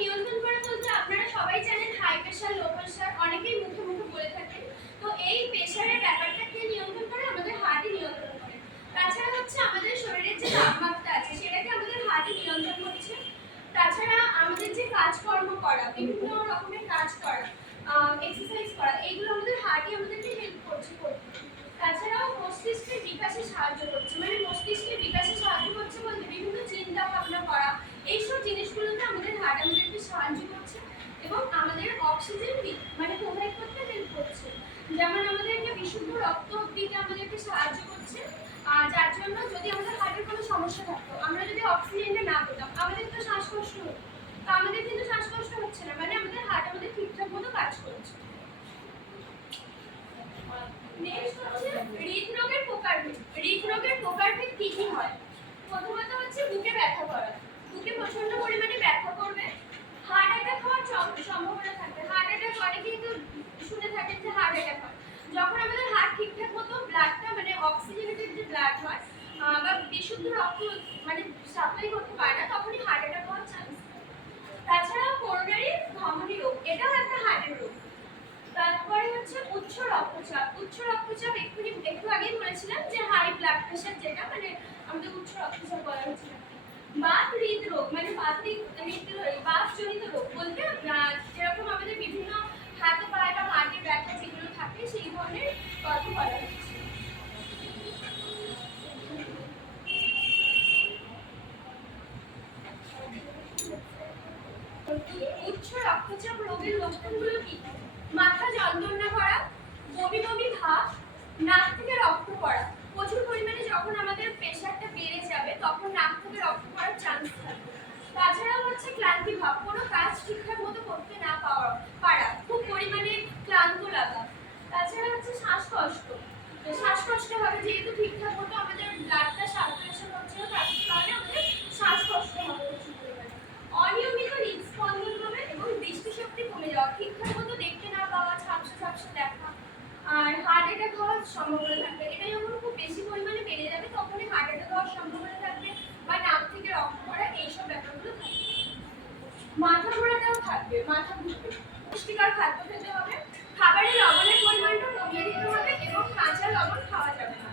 নিয়ন্ত্রণ করা বলতে আপনারা সবাই জানেন হাই প্রেশার, লো প্রেশার অনেকেই মুখে মুখে বলে থাকেন। তো এই প্রেশারের ব্যাপারটাকে নিয়ন্ত্রণ করে আমাদের হার্টই নিয়ন্ত্রণ করে। তাছাড়া হচ্ছে আমাদের শরীরের যে তাপমাত্রা আছে সেটাকে আমাদের হার্টই নিয়ন্ত্রণ করছে। তাছাড়া আমাদের যে কাজকর্ম করা, বিভিন্ন রকমের কাজ করা, এক্সারসাইজ করা, এইগুলো আমাদের হার্টই আমাদেরকে হেল্প করছে করতে। তাছাড়াও মস্তিষ্কের বিকাশে সাহায্য করছে, মানে মস্তিষ্কের বিকাশে সাহায্য করছে বলতে বিভিন্ন চিন্তা ভাবনা করা, এইসব জিনিসগুলোতে আমাদের হার্ট আমাদেরকে সাহায্য করছে এবং আমাদের অক্সিজেন মানে প্রোভাইড করতে হেল্প করছে। যেমন আমাদেরকে বিশুদ্ধ রক্ত দিতে আমাদেরকে সাহায্য করছে, যার জন্য যদি আমাদের হার্টের কোনো সমস্যা থাকতো, আমরা যদি অক্সিজেনটা না পেতাম আমাদের তো শ্বাসকষ্ট হতো। তো আমাদের কিন্তু শ্বাসকষ্ট হচ্ছে না, মানে আমাদের হার্ট আমাদের ঠিকঠাক মতো কাজ করছে। নেক্সট হচ্ছে হৃদরোগের প্রকারভেদ। হৃদরোগের প্রকারভেদ কি কি হয়? প্রথমত হচ্ছে বুকে ব্যথা করা, বুকে প্রচন্ড পরিমাণে ব্যথা করবে, হার্ট অ্যাটাক হওয়ার সম্ভাবনা থাকবে। হার্ট অ্যাটাক অনেকে কিন্তু শুনে থাকেন যে হার্ট অ্যাটাক হয় যখন আমাদের হার্ট ঠিকঠাক মতো ব্লাডটা মানে অক্সিজেনেটেড যে ব্লাড হয় বা বিশুদ্ধ রক্ত মানে সাপ্লাই করতে পারে না, তখনই হার্ট অ্যাটাক হওয়ার চান্স। তাছাড়া করোনারি ধমনী রোগ, এটাও একটা হার্টের রোগ। তারপরে হচ্ছে উচ্চ রক্তচাপ। উচ্চ রক্তচাপ একটু আগেই বলেছিলাম যে হাই ব্লাড প্রেশার, যেটা মানে আমাদের উচ্চ রক্তচাপ বলা হচ্ছে। বাত হৃদরোগ মানে বাতজনিত রোগ বলতে যেরকম আমাদের বিভিন্ন হাতে পায়ে বা মাটির ব্যথা যেগুলো থাকে সেই ধরনের কথা বলা হচ্ছে। উচ্চ রক্তচাপ রোগের লক্ষণগুলো কি? মাথা যন্ত্রণা করা, বমি বমি ভাব, নাক থেকে রক্ত পড়া। প্রচুর পরিমাণে যখন আমাদের প্রেশারটা বেড়ে যাবে তখন নাক থেকে রক্ত পড়ার চান্স থাকবে। তাছাড়াও হচ্ছে ক্লান্তি ভাব, কোনো কাজ ঠিকঠাক মতো করতে না পারা, খুব পরিমাণে ক্লান্ত লাগা। তাছাড়া হচ্ছে শ্বাসকষ্ট, শ্বাসকষ্ট হবে যেহেতু ঠিকঠাক মতো আমাদের ব্লাডটা সার্কুলেশন হচ্ছে না, তার কারণে আমাদের শ্বাসকষ্ট হবে প্রচুর পরিমাণে। অনিয়মিত হৃদস্পন্দন হবে এবং দৃষ্টিশক্তি কমে যাওয়া, ঠিকঠাক মতো দেখতে না পাওয়া, ঝাপসা ঝাপসা দেখা, আর হার্ট অ্যাটাক হওয়ার সম্ভাবনা থাকবে। এটা যখন খুব বেশি পরিমাণে বেড়ে যাবে তখনই হার্ট অ্যাটাক হওয়ার সম্ভাবনা থাকবে বা নাক থেকে রক্ত পড়া, এইসব ব্যাপারগুলো থাকবে। মাথা ঘোরাটাও থাকবে, মাথা ঘুরবে। পুষ্টিকর খাদ্য খেতে হবে, খাবারে লবণের পরিমাণটা কমিয়ে দিতে হবে এবং কাঁচা লবণ খাওয়া যাবে না।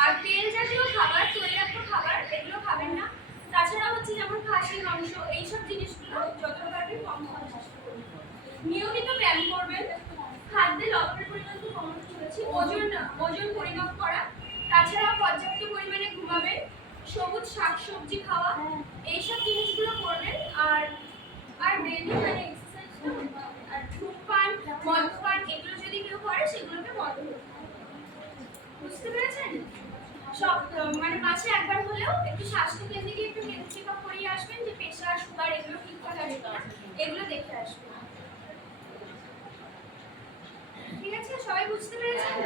আর তেল জাতীয় খাবার, তৈলাক্ত খাবার এগুলো খাবেন না। তাছাড়া হচ্ছে যেমন খাসি মাংস, এইসব জিনিসগুলো যত পারবেন কম খাওয়ার চেষ্টা করবেন। নিয়মিত ব্যায়াম করবেন, খাদ্যে লবণের পরিমাণকে কমাতে চলেছি, ওজন পরিমাপ করা। তাছাড়া পর্যাপ্ত পরিমাণে ঘুমাবেন, সবুজ শাকসবজি খাওয়া, এইসব জিনিসগুলো করবেন। আর ডেইলি মানে এক্সারসাইজ, আর ধূমপান মদ্যপান এগুলো যদি কেউ করে সেগুলোকে বন্ধ করতে হবে। বুঝতে পেরেছেন? সব মানে মাসে একবার হলেও একটু স্বাস্থ্য কেন্দ্রে গিয়ে একটু হেলথ চেক আপ করিয়ে আসবেন, যে প্রেশার সুগার এগুলো ঠিকঠাক আছে কিনা এগুলো দেখে আসবেন। ঠিক আছে, সবাই বুঝতে পেরেছেন?